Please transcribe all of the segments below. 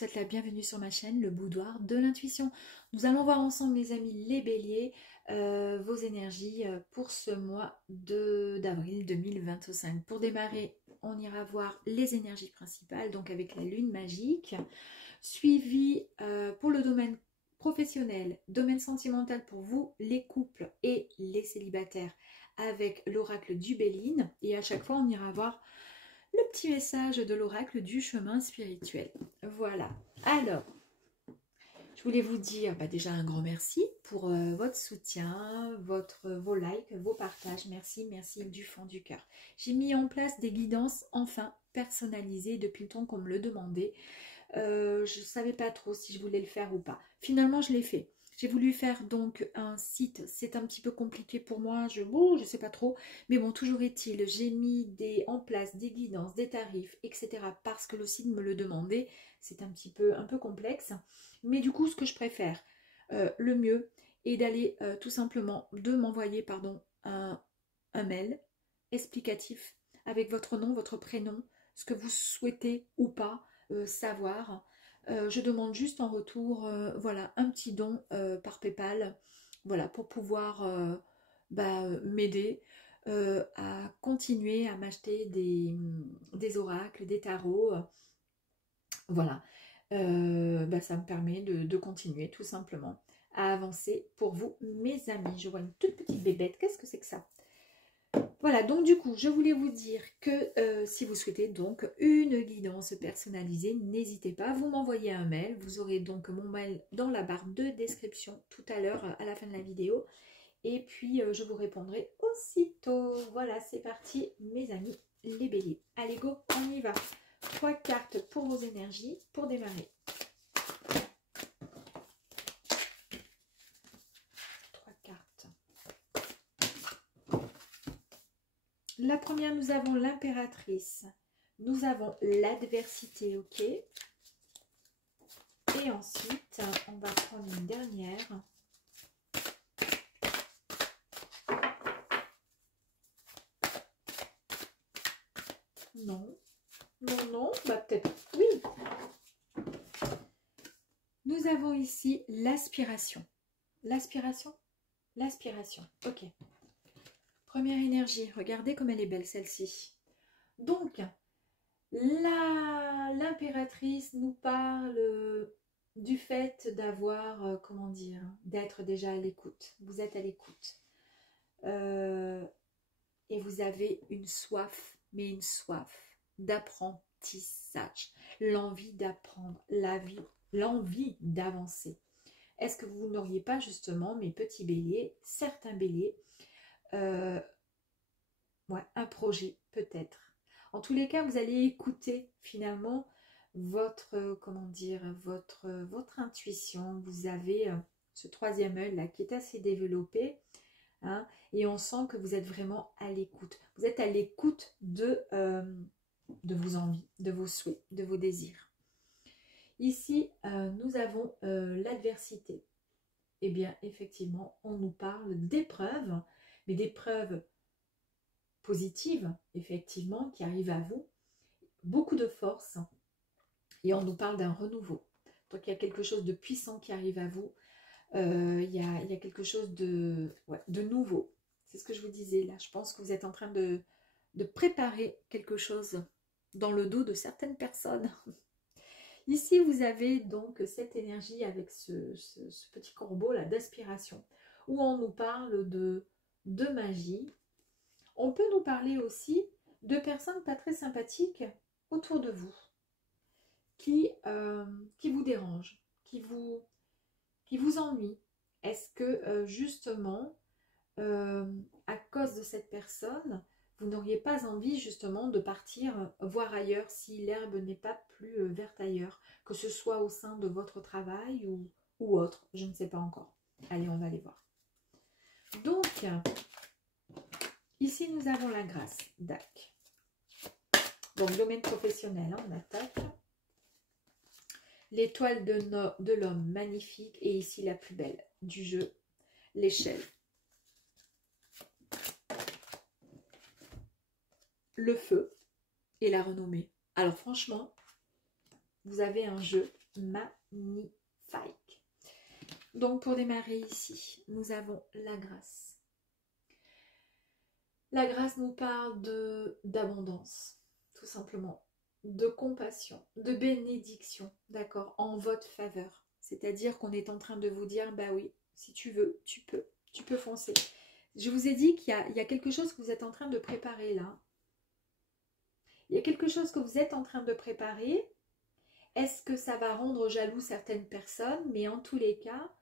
souhaite la bienvenue sur ma chaîne, le boudoir de l'intuition. Nous allons voir ensemble, mes amis, les béliers, vos énergies pour ce mois d'avril 2025. Pour démarrer, on ira voir les énergies principales, donc avec la lune magique, suivi pour le domaine professionnel, domaine sentimental pour vous, les couples et les célibataires, avec l'oracle du Béline. Et à chaque fois, on ira voir le petit message de l'oracle du chemin spirituel. Voilà. Alors, je voulais vous dire déjà un grand merci pour votre soutien, vos likes, vos partages. Merci, merci du fond du cœur. J'ai mis en place des guidances enfin personnalisées depuis le temps qu'on me le demandait. Je ne savais pas trop si je voulais le faire ou pas. Finalement, je l'ai fait. J'ai voulu faire donc un site, c'est un petit peu compliqué pour moi, je ne sais pas trop, mais bon, toujours est-il, j'ai mis en place des guidances, des tarifs, etc. parce que le site me le demandait, c'est un peu complexe, mais du coup, ce que je préfère, le mieux, est d'aller tout simplement, de m'envoyer, un mail explicatif avec votre nom, votre prénom, ce que vous souhaitez ou pas savoir. Je demande juste en retour voilà, un petit don par PayPal, voilà, pour pouvoir m'aider à continuer à m'acheter des oracles, des tarots. Voilà, ça me permet de continuer tout simplement à avancer pour vous, mes amis. Je vois une toute petite bébête, qu'est-ce que c'est que ça? Voilà, donc du coup, je voulais vous dire que si vous souhaitez donc une guidance personnalisée, n'hésitez pas, vous m'envoyez un mail. Vous aurez donc mon mail dans la barre de description tout à l'heure à la fin de la vidéo. Et puis, je vous répondrai aussitôt. Voilà, c'est parti, mes amis, les béliers. Allez, go, on y va. 3 cartes pour vos énergies, pour démarrer. La première, nous avons l'impératrice. Nous avons l'adversité, ok. Et ensuite, on va prendre une dernière. Non. Non, non. Peut-être oui. Nous avons ici l'aspiration. L'aspiration? L'aspiration, ok. Première énergie, regardez comme elle est belle celle-ci. Donc, l'impératrice nous parle du fait d'avoir, comment dire, d'être déjà à l'écoute. Vous êtes à l'écoute. Et vous avez une soif, mais une soif d'apprentissage. L'envie d'apprendre, l'envie d'avancer. Est-ce que vous n'auriez pas justement, mes petits béliers, certains béliers, un projet peut-être. En tous les cas, vous allez écouter finalement votre, comment dire, votre intuition. Vous avez ce troisième œil là qui est assez développé, hein, et on sent que vous êtes vraiment à l'écoute. Vous êtes à l'écoute de vos envies, de vos souhaits, de vos désirs. Ici, nous avons l'adversité. Eh bien, effectivement, on nous parle d'épreuves, mais d'épreuves positives, effectivement, qui arrivent à vous. Beaucoup de force. Et on nous parle d'un renouveau. Donc, il y a quelque chose de puissant qui arrive à vous. Il y a quelque chose de nouveau. C'est ce que je vous disais là. Je pense que vous êtes en train de préparer quelque chose dans le dos de certaines personnes. Ici, vous avez donc cette énergie avec ce petit corbeau là d'aspiration, où on nous parle de magie. On peut nous parler aussi de personnes pas très sympathiques autour de vous, qui vous dérangent, qui vous ennuient. Est-ce que justement, à cause de cette personne, vous n'auriez pas envie justement de partir voir ailleurs si l'herbe n'est pas plus verte ailleurs, que ce soit au sein de votre travail ou autre, je ne sais pas encore. Allez, on va aller voir. Donc, ici nous avons la grâce, DAC. Donc, domaine professionnel, hein, on attaque. L'étoile de l'homme, magnifique. Et ici, la plus belle du jeu, l'échelle. Le feu et la renommée. Alors franchement, vous avez un jeu magnifique. Donc pour démarrer ici, nous avons la grâce. La grâce nous parle d'abondance, tout simplement, de compassion, de bénédiction, d'accord, en votre faveur. C'est-à-dire qu'on est en train de vous dire, bah oui, si tu veux, tu peux foncer. Je vous ai dit qu'il y a quelque chose que vous êtes en train de préparer là. Il y a quelque chose que vous êtes en train de préparer. Est-ce que ça va rendre jaloux certaines personnes? Mais en tous les cas,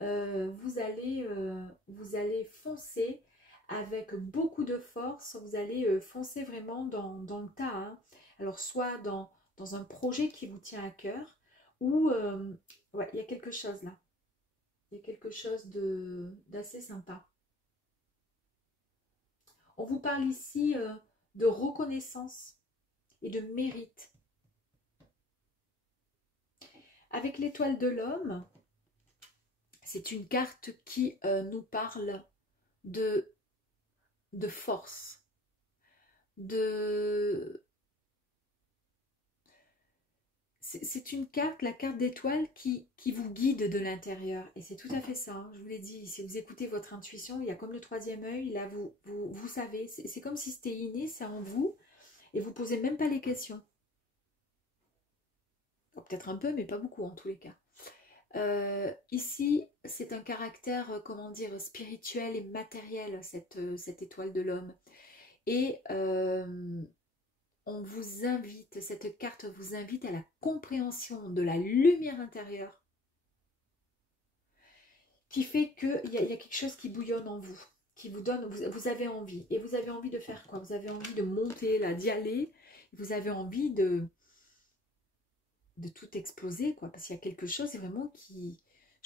vous allez foncer avec beaucoup de force. Vous allez foncer vraiment dans le tas. Hein. Alors, soit dans un projet qui vous tient à cœur, ou ouais, il y a quelque chose là. Il y a quelque chose d'assez sympa. On vous parle ici de reconnaissance et de mérite. Avec l'étoile de l'homme, c'est une carte qui nous parle de force, c'est une carte, la carte d'étoile qui vous guide de l'intérieur. Et c'est tout à fait ça, hein, je vous l'ai dit, si vous écoutez votre intuition, il y a comme le troisième œil, là vous savez, c'est comme si c'était inné, c'est en vous, et vous ne posez même pas les questions. Peut-être un peu, mais pas beaucoup en tous les cas. Ici, c'est un caractère, comment dire, spirituel et matériel, cette étoile de l'homme. Et on vous invite, cette carte vous invite à la compréhension de la lumière intérieure qui fait qu'il y a quelque chose qui bouillonne en vous, qui vous donne, vous avez envie. Et vous avez envie de faire quoi? Vous avez envie de monter là, d'y aller. Vous avez envie de tout exploser, quoi, parce qu'il y a quelque chose vraiment qui...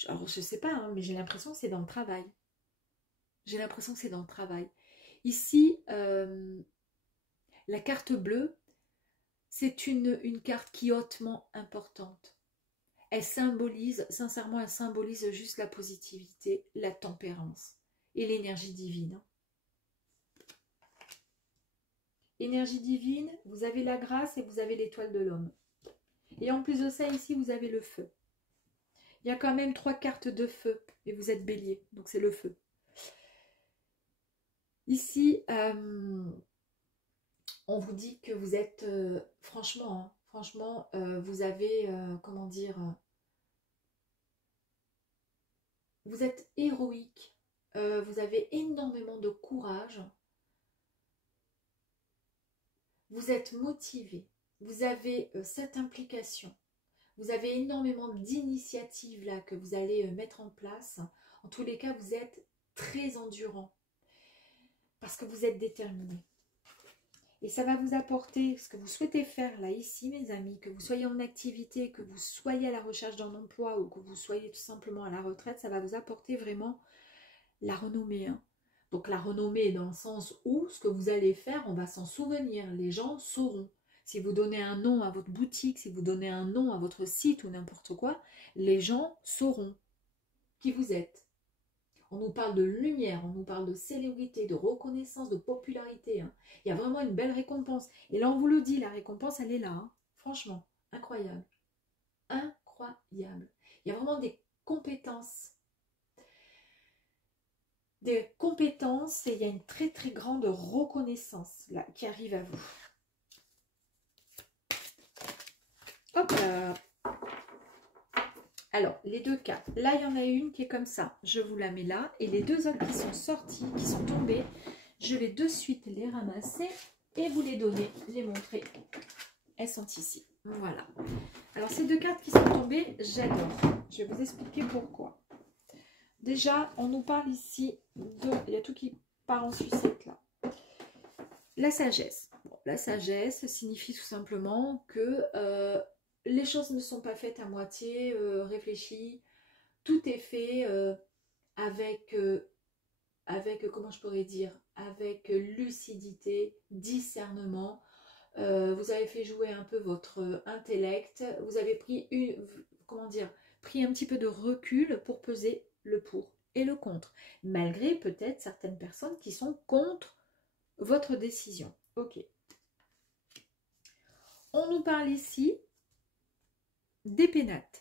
Alors, je sais pas, hein, mais j'ai l'impression que c'est dans le travail. J'ai l'impression que c'est dans le travail. Ici, la carte bleue, c'est une carte qui est hautement importante. Elle symbolise, sincèrement, elle symbolise juste la positivité, la tempérance et l'énergie divine. Énergie divine, vous avez la grâce et vous avez l'étoile de l'homme. Et en plus de ça, ici, vous avez le feu. Il y a quand même 3 cartes de feu. Et vous êtes bélier, donc c'est le feu. Ici, on vous dit que vous êtes, franchement, vous avez, comment dire, vous êtes héroïque. Vous avez énormément de courage. Vous êtes motivé. Vous avez cette implication. Vous avez énormément d'initiatives là que vous allez mettre en place. En tous les cas, vous êtes très endurant parce que vous êtes déterminé. Et ça va vous apporter ce que vous souhaitez faire là, ici, mes amis, que vous soyez en activité, que vous soyez à la recherche d'un emploi ou que vous soyez tout simplement à la retraite, ça va vous apporter vraiment la renommée. Hein. Donc la renommée dans le sens où ce que vous allez faire, on va s'en souvenir, les gens sauront. Si vous donnez un nom à votre boutique, si vous donnez un nom à votre site ou n'importe quoi, les gens sauront qui vous êtes. On nous parle de lumière, on nous parle de célébrité, de reconnaissance, de popularité. Hein. Il y a vraiment une belle récompense. Et là, on vous le dit, la récompense, elle est là. Hein. Franchement, incroyable. Incroyable. Il y a vraiment des compétences. Des compétences et il y a une très très grande reconnaissance là, qui arrive à vous. Hop là. Alors, les 2 cartes. Là, il y en a une qui est comme ça. Je vous la mets là. Et les 2 autres qui sont sorties, qui sont tombées, je vais de suite les ramasser et vous les donner, les montrer. Elles sont ici. Voilà. Alors, ces 2 cartes qui sont tombées, j'adore. Je vais vous expliquer pourquoi. Déjà, on nous parle ici de... Il y a tout qui part en sucette là. La sagesse. Bon, la sagesse signifie tout simplement que... les choses ne sont pas faites à moitié, réfléchies. Tout est fait avec, comment je pourrais dire, avec lucidité, discernement. Vous avez fait jouer un peu votre intellect. Vous avez pris pris un petit peu de recul pour peser le pour et le contre. Malgré peut-être certaines personnes qui sont contre votre décision. Ok. On nous parle ici des pénates.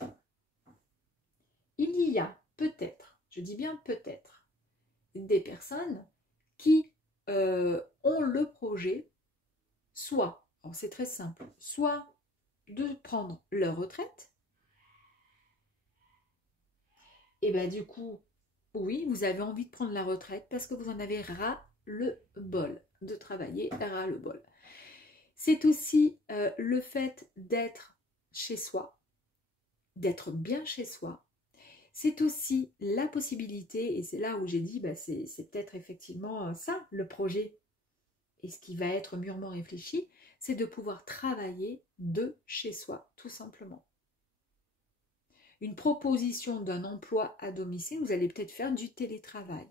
Il y a peut-être, je dis bien peut-être, des personnes qui ont le projet, soit, c'est très simple, soit de prendre leur retraite, et bien du coup, oui, vous avez envie de prendre la retraite parce que vous en avez ras le bol de travailler, ras le bol. C'est aussi le fait d'être chez soi, d'être bien chez soi. C'est aussi la possibilité, et c'est là où j'ai dit, bah, c'est peut-être effectivement ça, le projet, et ce qui va être mûrement réfléchi, c'est de pouvoir travailler de chez soi, tout simplement. Une proposition d'un emploi à domicile, vous allez peut-être faire du télétravail.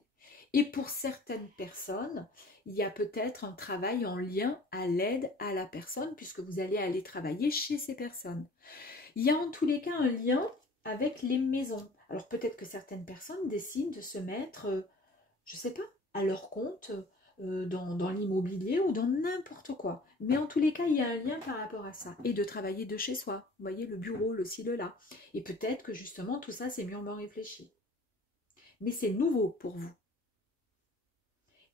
Et pour certaines personnes, il y a peut-être un travail en lien à l'aide à la personne, puisque vous allez aller travailler chez ces personnes. Il y a en tous les cas un lien avec les maisons. Alors peut-être que certaines personnes décident de se mettre, je ne sais pas, à leur compte dans l'immobilier ou dans n'importe quoi. Mais en tous les cas, il y a un lien par rapport à ça. Et de travailler de chez soi. Vous voyez, le bureau, le ci, le là. Et peut-être que justement, tout ça, c'est mûrement réfléchi. Mais c'est nouveau pour vous.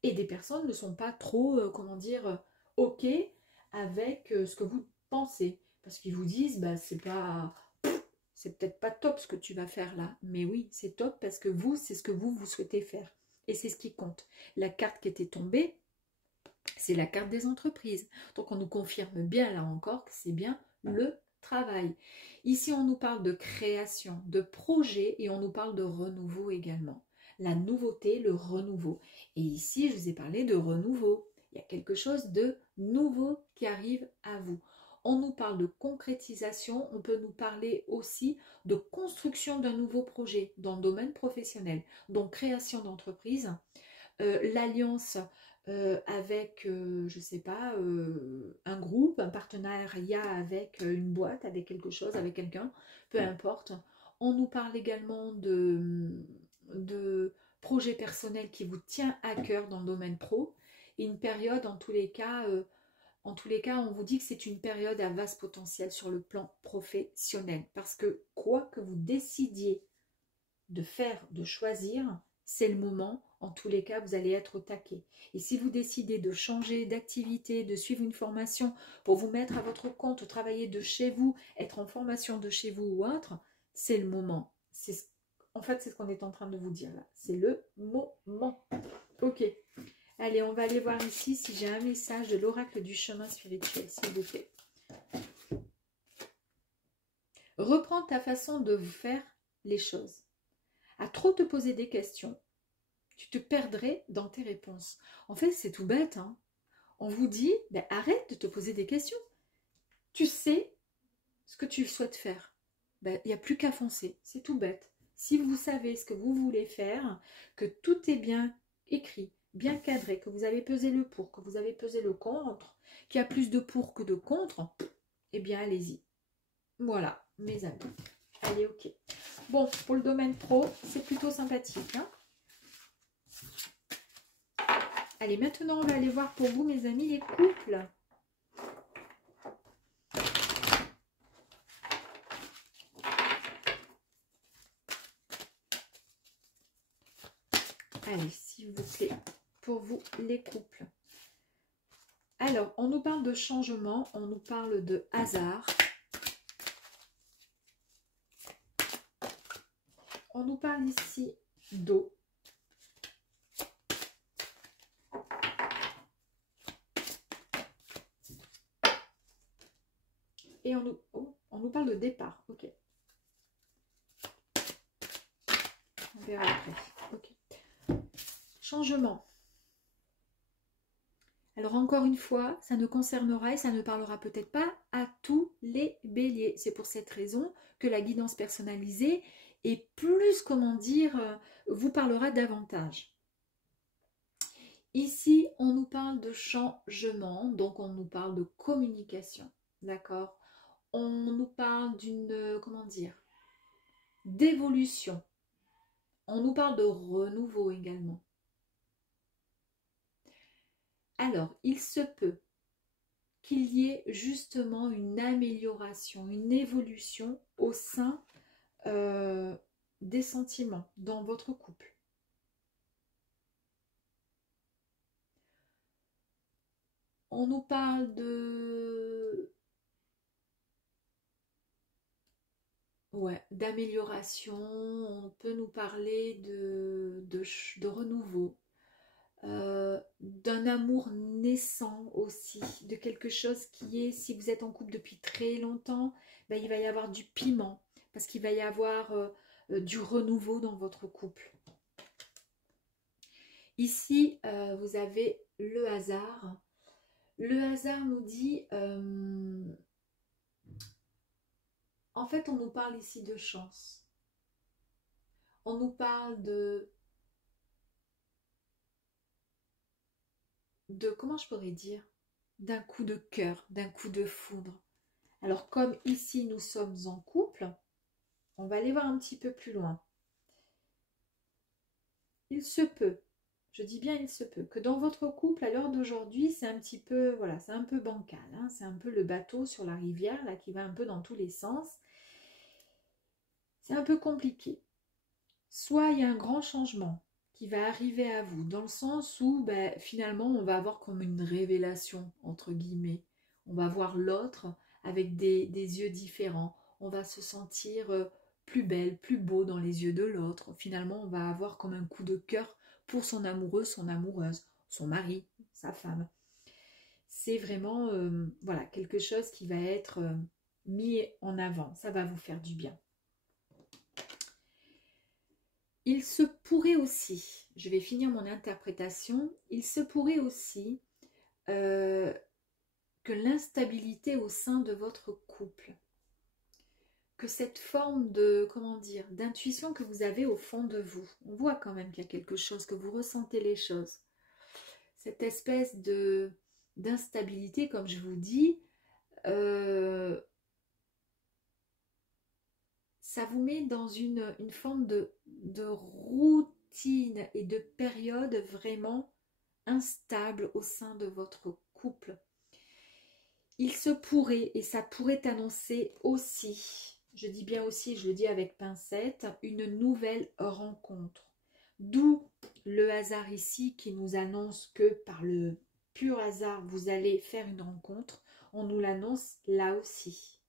Et des personnes ne sont pas trop, comment dire, OK avec ce que vous pensez. Parce qu'ils vous disent, bah, c'est peut-être pas top ce que tu vas faire là. Mais oui, c'est top parce que vous, c'est ce que vous souhaitez faire. Et c'est ce qui compte. La carte qui était tombée, c'est la carte des entreprises. Donc on nous confirme bien là encore que c'est bien le travail. Ici, on nous parle de création, de projet et on nous parle de renouveau également. La nouveauté, le renouveau. Et ici, je vous ai parlé de renouveau. Il y a quelque chose de nouveau qui arrive à vous. On nous parle de concrétisation, on peut nous parler aussi de construction d'un nouveau projet dans le domaine professionnel. Donc création d'entreprise, l'alliance avec, je ne sais pas, un groupe, un partenariat avec une boîte, avec quelque chose, avec quelqu'un, peu importe. On nous parle également de projet personnel qui vous tient à cœur dans le domaine pro. Et une période, en tous les cas, on vous dit que c'est une période à vaste potentiel sur le plan professionnel. Parce que quoi que vous décidiez de faire, de choisir, c'est le moment. En tous les cas, vous allez être au taquet. Et si vous décidez de changer d'activité, de suivre une formation pour vous mettre à votre compte, travailler de chez vous, être en formation de chez vous ou autre, c'est le moment. En fait, c'est ce qu'on est en train de vous dire là. C'est le moment. Ok. Allez, on va aller voir ici si j'ai un message de l'oracle du chemin spirituel, s'il vous plaît. Reprends ta façon de faire les choses. À trop te poser des questions, tu te perdrais dans tes réponses. En fait, c'est tout bête. Hein. On vous dit, ben, arrête de te poser des questions. Tu sais ce que tu souhaites faire. Ben, il n'y a plus qu'à foncer. C'est tout bête. Si vous savez ce que vous voulez faire, que tout est bien écrit, bien cadré, que vous avez pesé le pour, que vous avez pesé le contre, qu'il y a plus de pour que de contre, eh bien, allez-y. Voilà, mes amis. Allez, ok. Bon, pour le domaine pro, c'est plutôt sympathique. Hein. Allez, maintenant, on va aller voir pour vous, mes amis, les couples. Allez, s'il vous plaît, pour vous, les couples. Alors, on nous parle de changement, on nous parle de hasard. On nous parle ici d'eau. Et on nous parle de départ. Ok. On verra après. Ok. Changement. Alors encore une fois, ça ne concernera et ça ne parlera peut-être pas à tous les béliers. C'est pour cette raison que la guidance personnalisée est plus, comment dire, vous parlera davantage. Ici, on nous parle de changement, donc on nous parle de communication, d'accord? On nous parle d'une, comment dire, d'évolution. On nous parle de renouveau également. Alors, il se peut qu'il y ait justement une amélioration, une évolution au sein des sentiments dans votre couple. On nous parle d'amélioration, on peut nous parler de renouveau, d'un amour naissant aussi, de quelque chose qui est, si vous êtes en couple depuis très longtemps, ben, il va y avoir du piment, parce qu'il va y avoir du renouveau dans votre couple. Ici, vous avez le hasard. Le hasard nous dit, en fait, on nous parle ici de chance. On nous parle comment je pourrais dire, d'un coup de cœur, d'un coup de foudre. Alors, comme ici, nous sommes en couple, on va aller voir un petit peu plus loin. Il se peut, je dis bien il se peut, que dans votre couple, à l'heure d'aujourd'hui, c'est un petit peu, voilà, c'est un peu bancal. Hein, c'est un peu le bateau sur la rivière, là, qui va un peu dans tous les sens. C'est un peu compliqué. Soit il y a un grand changement qui va arriver à vous, dans le sens où ben, finalement on va avoir comme une révélation, entre guillemets. On va voir l'autre avec des yeux différents. On va se sentir plus belle, plus beau dans les yeux de l'autre. Finalement, on va avoir comme un coup de cœur pour son amoureux, son amoureuse, son mari, sa femme. C'est vraiment voilà, quelque chose qui va être mis en avant. Ça va vous faire du bien. Il se pourrait aussi, je vais finir mon interprétation, il se pourrait aussi que l'instabilité au sein de votre couple, que cette forme de, comment dire, d'intuition que vous avez au fond de vous, on voit quand même qu'il y a quelque chose, que vous ressentez les choses, cette espèce d'instabilité, comme je vous dis, ça vous met dans une forme de routine et de période vraiment instable au sein de votre couple. Il se pourrait, et ça pourrait annoncer aussi, je dis bien aussi, je le dis avec pincette, une nouvelle rencontre. D'où le hasard ici qui nous annonce que par le pur hasard, vous allez faire une rencontre. On nous l'annonce là aussi.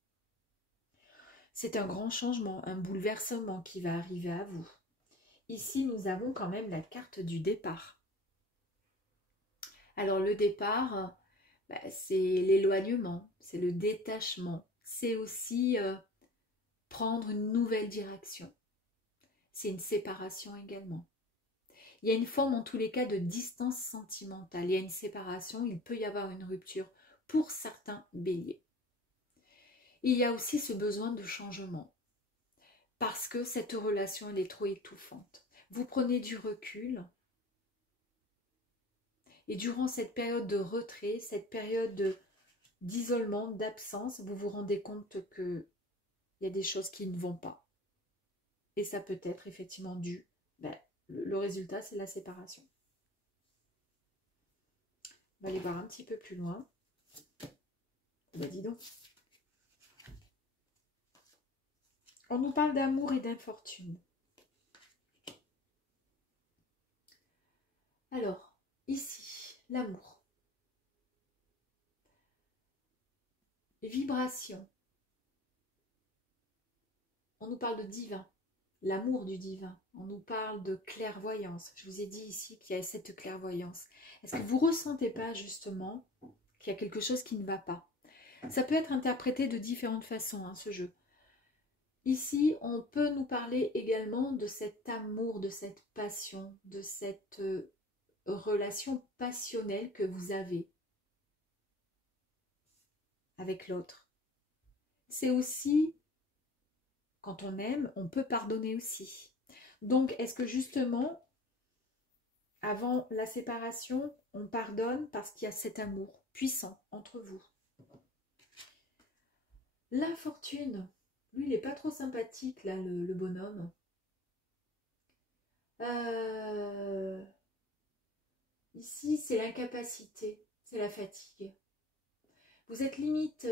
C'est un grand changement, un bouleversement qui va arriver à vous. Ici, nous avons quand même la carte du départ. Alors le départ, c'est l'éloignement, c'est le détachement, c'est aussi prendre une nouvelle direction. C'est une séparation également. Il y a une forme en tous les cas de distance sentimentale. Il y a une séparation, il peut y avoir une rupture pour certains béliers. Il y a aussi ce besoin de changement parce que cette relation elle est trop étouffante. Vous prenez du recul et durant cette période de retrait, cette période d'isolement, d'absence, vous vous rendez compte qu'il y a des choses qui ne vont pas. Et ça peut être effectivement dû. Le résultat, c'est la séparation. On va aller voir un petit peu plus loin. Dis donc. On nous parle d'amour et d'infortune. Alors, ici, l'amour. Vibration. On nous parle de divin, l'amour du divin. On nous parle de clairvoyance. Je vous ai dit ici qu'il y a cette clairvoyance. Est-ce que vous ne ressentez pas justement qu'il y a quelque chose qui ne va pas? Ça peut être interprété de différentes façons, hein, ce jeu. Ici, on peut nous parler également de cet amour, de cette passion, de cette relation passionnelle que vous avez avec l'autre. C'est aussi, quand on aime, on peut pardonner aussi. Donc, est-ce que justement, avant la séparation, on pardonne parce qu'il y a cet amour puissant entre vous? L'infortune, lui, il n'est pas trop sympathique, là, le bonhomme. Ici, c'est l'incapacité, c'est la fatigue. Vous êtes limite,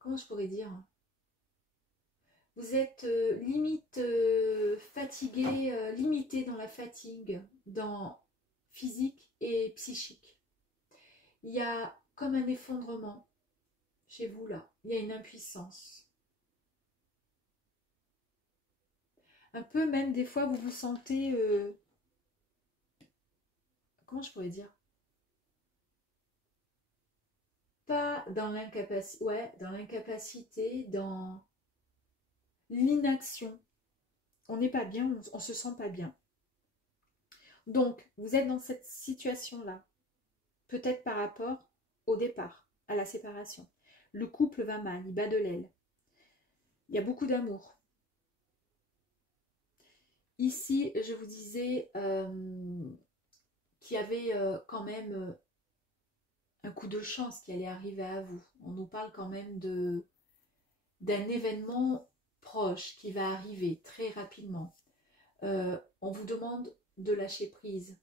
comment je pourrais dire? Vous êtes limite fatigué, limité dans la fatigue, dans physique et psychique. Il y a comme un effondrement chez vous là. Il y a une impuissance. Un peu même des fois vous vous sentez, comment je pourrais dire? Pas dans l'incapacité, ouais, dans l'incapacité, dans l'inaction. On n'est pas bien, on se sent pas bien. Donc, vous êtes dans cette situation-là, peut-être par rapport au départ, à la séparation. Le couple va mal, il bat de l'aile. Il y a beaucoup d'amour. Ici, je vous disais qu'il y avait quand même un coup de chance qui allait arriver à vous. On nous parle quand même d'un événement proche qui va arriver très rapidement. On vous demande de lâcher prise.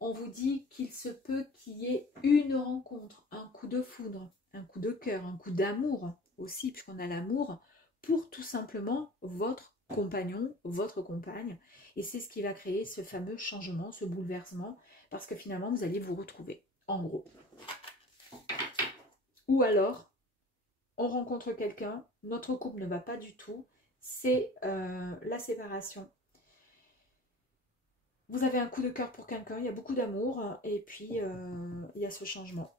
On vous dit qu'il se peut qu'il y ait une rencontre, un coup de foudre, un coup de cœur, un coup d'amour aussi, puisqu'on a l'amour, pour tout simplement votre compagnon, votre compagne. Et c'est ce qui va créer ce fameux changement, ce bouleversement, parce que finalement, vous allez vous retrouver, en gros. Ou alors, on rencontre quelqu'un, notre couple ne va pas du tout, c'est la séparation. Vous avez un coup de cœur pour quelqu'un, il y a beaucoup d'amour, et puis il y a ce changement.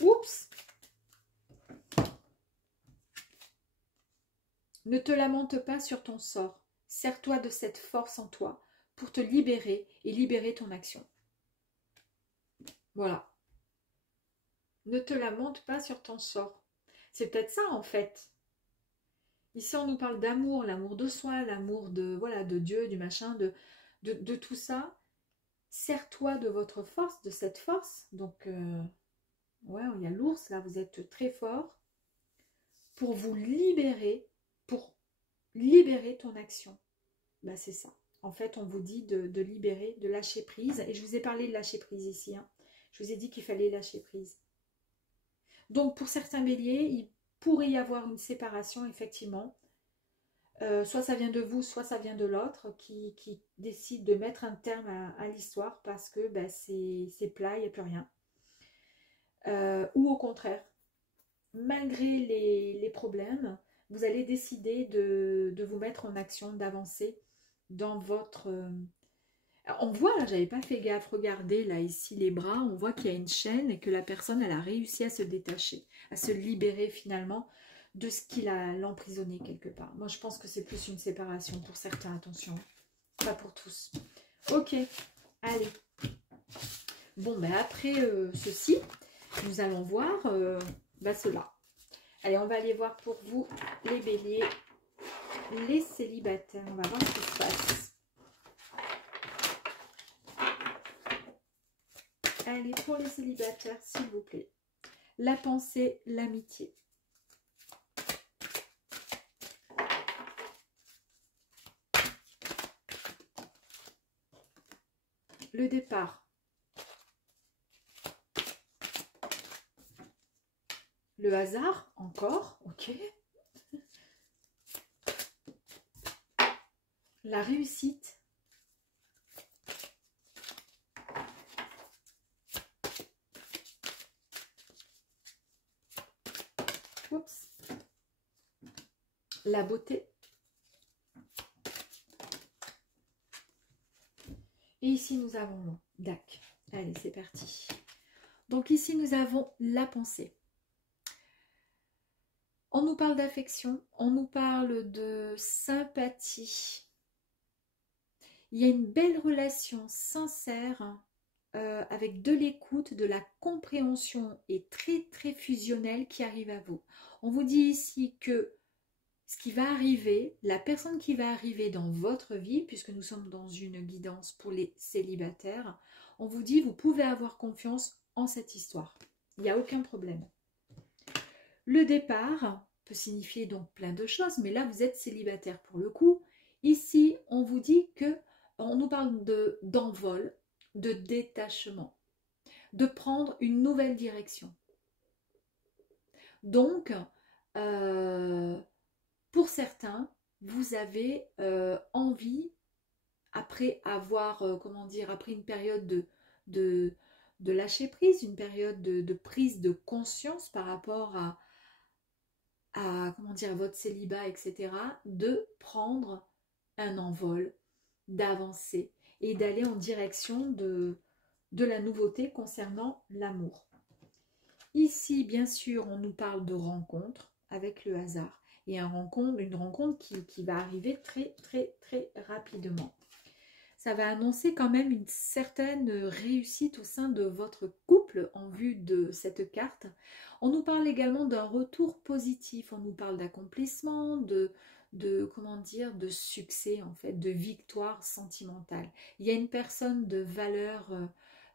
Oups! Ne te lamente pas sur ton sort. Sers-toi de cette force en toi pour te libérer et libérer ton action. Voilà. Ne te lamente pas sur ton sort. C'est peut-être ça en fait. Ici on nous parle d'amour, l'amour de soi, l'amour de, voilà, de Dieu, du machin, de tout ça. Sers-toi de votre force, de cette force. Donc, ouais, il y a l'ours là, vous êtes très fort pour vous libérer, pour libérer ton action. Ben, c'est ça. En fait, on vous dit de libérer, de lâcher prise. Et je vous ai parlé de lâcher prise ici. Hein. Je vous ai dit qu'il fallait lâcher prise. Donc, pour certains béliers, il pourrait y avoir une séparation, effectivement. Soit ça vient de vous, soit ça vient de l'autre qui décide de mettre un terme à l'histoire parce que ben, c'est plat, il n'y a plus rien. Ou au contraire, malgré les problèmes, vous allez décider de vous mettre en action, d'avancer dans votre... On voit, là, j'avais pas fait gaffe, regardez, là, ici, les bras, on voit qu'il y a une chaîne et que la personne, elle a réussi à se détacher, à se libérer finalement de ce qui l'a emprisonné quelque part. Moi, je pense que c'est plus une séparation pour certains, attention, pas pour tous. Ok, allez. Bon, ben après ceci, nous allons voir cela. Allez, on va aller voir pour vous, les béliers, les célibataires. On va voir ce qui se passe. Allez, pour les célibataires, s'il vous plaît. La pensée, l'amitié. Le départ. Le hasard, encore, ok. La réussite. Oups. La beauté. Et ici, nous avons DAC. Allez, c'est parti. Donc ici, nous avons la pensée. On nous parle d'affection, on nous parle de sympathie. Il y a une belle relation sincère avec de l'écoute, de la compréhension et très très fusionnelle qui arrive à vous. On vous dit ici que ce qui va arriver, la personne qui va arriver dans votre vie, puisque nous sommes dans une guidance pour les célibataires, on vous dit vous pouvez avoir confiance en cette histoire. Il n'y a aucun problème. Le départ peut signifier donc plein de choses, mais là vous êtes célibataire pour le coup. Ici, on vous dit que on nous parle d'envol, de détachement. de prendre une nouvelle direction. Donc, pour certains, vous avez envie, après avoir, comment dire, après une période de, de lâcher prise, une période de prise de conscience par rapport à comment dire, votre célibat, etc., de prendre un envol, d'avancer et d'aller en direction de la nouveauté concernant l'amour. Ici, bien sûr, on nous parle de rencontre avec le hasard et une rencontre qui va arriver très, très, très rapidement. Ça va annoncer quand même une certaine réussite au sein de votre couple en vue de cette carte. On nous parle également d'un retour positif, on nous parle d'accomplissement, comment dire, de succès en fait, de victoire sentimentale. Il y a une personne de valeur,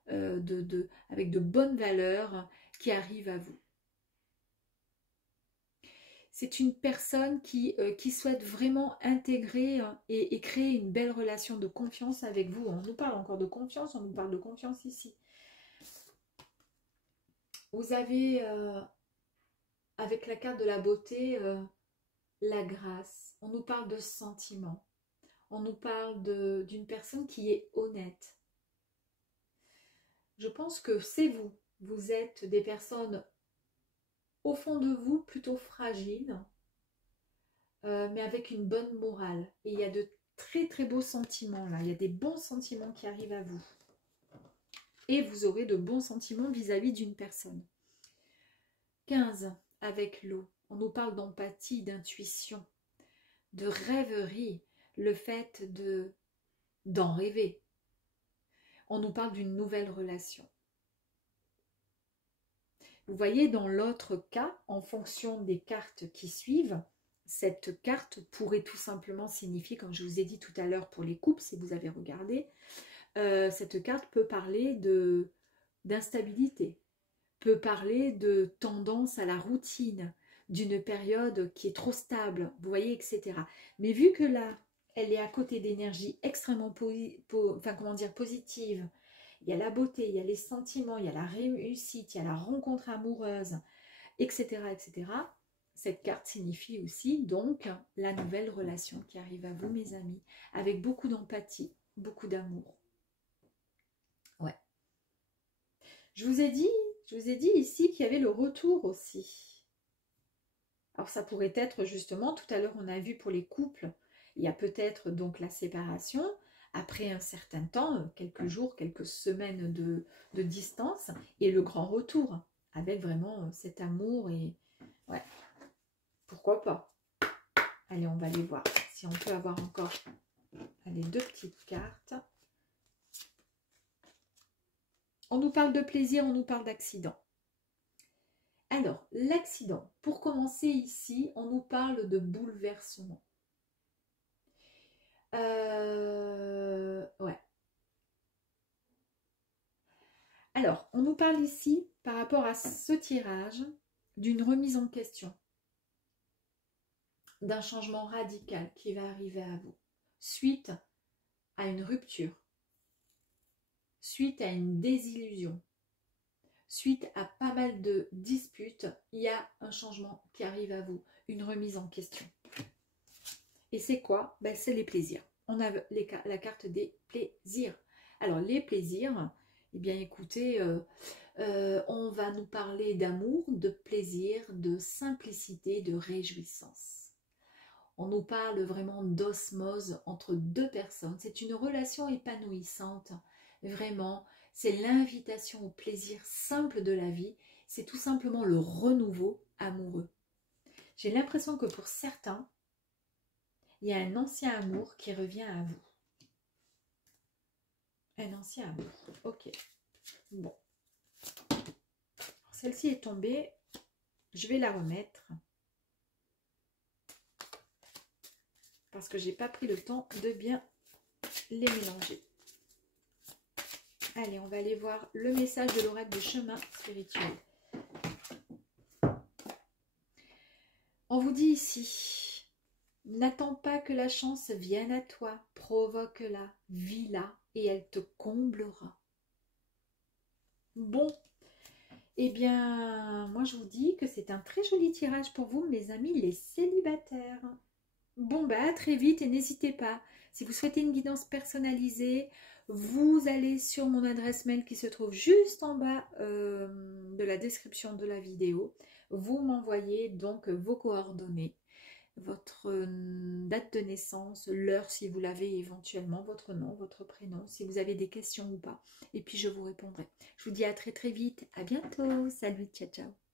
avec de bonnes valeurs qui arrive à vous. C'est une personne qui souhaite vraiment intégrer et créer une belle relation de confiance avec vous. On nous parle encore de confiance, on nous parle de confiance ici. Vous avez, avec la carte de la beauté, la grâce. On nous parle de sentiments. On nous parle d'une personne qui est honnête. Je pense que c'est vous. Vous êtes des personnes au fond de vous plutôt fragiles, mais avec une bonne morale. Et il y a de très très beaux sentiments là. Il y a des bons sentiments qui arrivent à vous. Et vous aurez de bons sentiments vis-à-vis d'une personne. 15. Avec l'eau. On nous parle d'empathie, d'intuition, de rêverie. Le fait d'en rêver. On nous parle d'une nouvelle relation. Vous voyez, dans l'autre cas, en fonction des cartes qui suivent, cette carte pourrait tout simplement signifier, comme je vous ai dit tout à l'heure pour les couples, si vous avez regardé, cette carte peut parler d'instabilité, peut parler de tendance à la routine, d'une période qui est trop stable, vous voyez, etc. Mais vu que là, elle est à côté d'énergie extrêmement positive, il y a la beauté, il y a les sentiments, il y a la réussite, il y a la rencontre amoureuse, etc., etc. Cette carte signifie aussi donc la nouvelle relation qui arrive à vous, mes amis, avec beaucoup d'empathie, beaucoup d'amour. Ouais. Je vous ai dit ici qu'il y avait le retour aussi. Alors ça pourrait être justement, tout à l'heure on a vu pour les couples, il y a peut-être donc la séparation, après un certain temps, quelques jours, quelques semaines de distance, et le grand retour, avec vraiment cet amour et... Ouais, pourquoi pas. Allez, on va aller voir si on peut avoir encore, allez, 2 petites cartes. On nous parle de plaisir, on nous parle d'accident. Alors, l'accident, pour commencer ici, on nous parle de bouleversement. Ouais. Alors, on nous parle ici, par rapport à ce tirage, d'une remise en question, d'un changement radical qui va arriver à vous, suite à une rupture, suite à une désillusion, suite à pas mal de disputes, il y a un changement qui arrive à vous, une remise en question. Et c'est quoi? Ben, c'est les plaisirs. On a la carte des plaisirs. Alors, les plaisirs, eh bien, écoutez, on va nous parler d'amour, de plaisir, de simplicité, de réjouissance. On nous parle vraiment d'osmose entre deux personnes. C'est une relation épanouissante. Vraiment, c'est l'invitation au plaisir simple de la vie. C'est tout simplement le renouveau amoureux. J'ai l'impression que pour certains, il y a un ancien amour qui revient à vous. Un ancien amour. Ok. Bon. Celle-ci est tombée. Je vais la remettre. Parce que je n'ai pas pris le temps de bien les mélanger. Allez, on va aller voir le message de l'oracle du chemin spirituel. On vous dit ici, n'attends pas que la chance vienne à toi, provoque-la, vis-la et elle te comblera. Bon, eh bien, moi je vous dis que c'est un très joli tirage pour vous, mes amis, les célibataires. Bon, bah à très vite et n'hésitez pas. Si vous souhaitez une guidance personnalisée, vous allez sur mon adresse mail qui se trouve juste en bas de la description de la vidéo. Vous m'envoyez donc vos coordonnées, votre date de naissance, l'heure si vous l'avez éventuellement, votre nom, votre prénom, si vous avez des questions ou pas. Et puis je vous répondrai. Je vous dis à très très vite. À bientôt. Salut, ciao, ciao.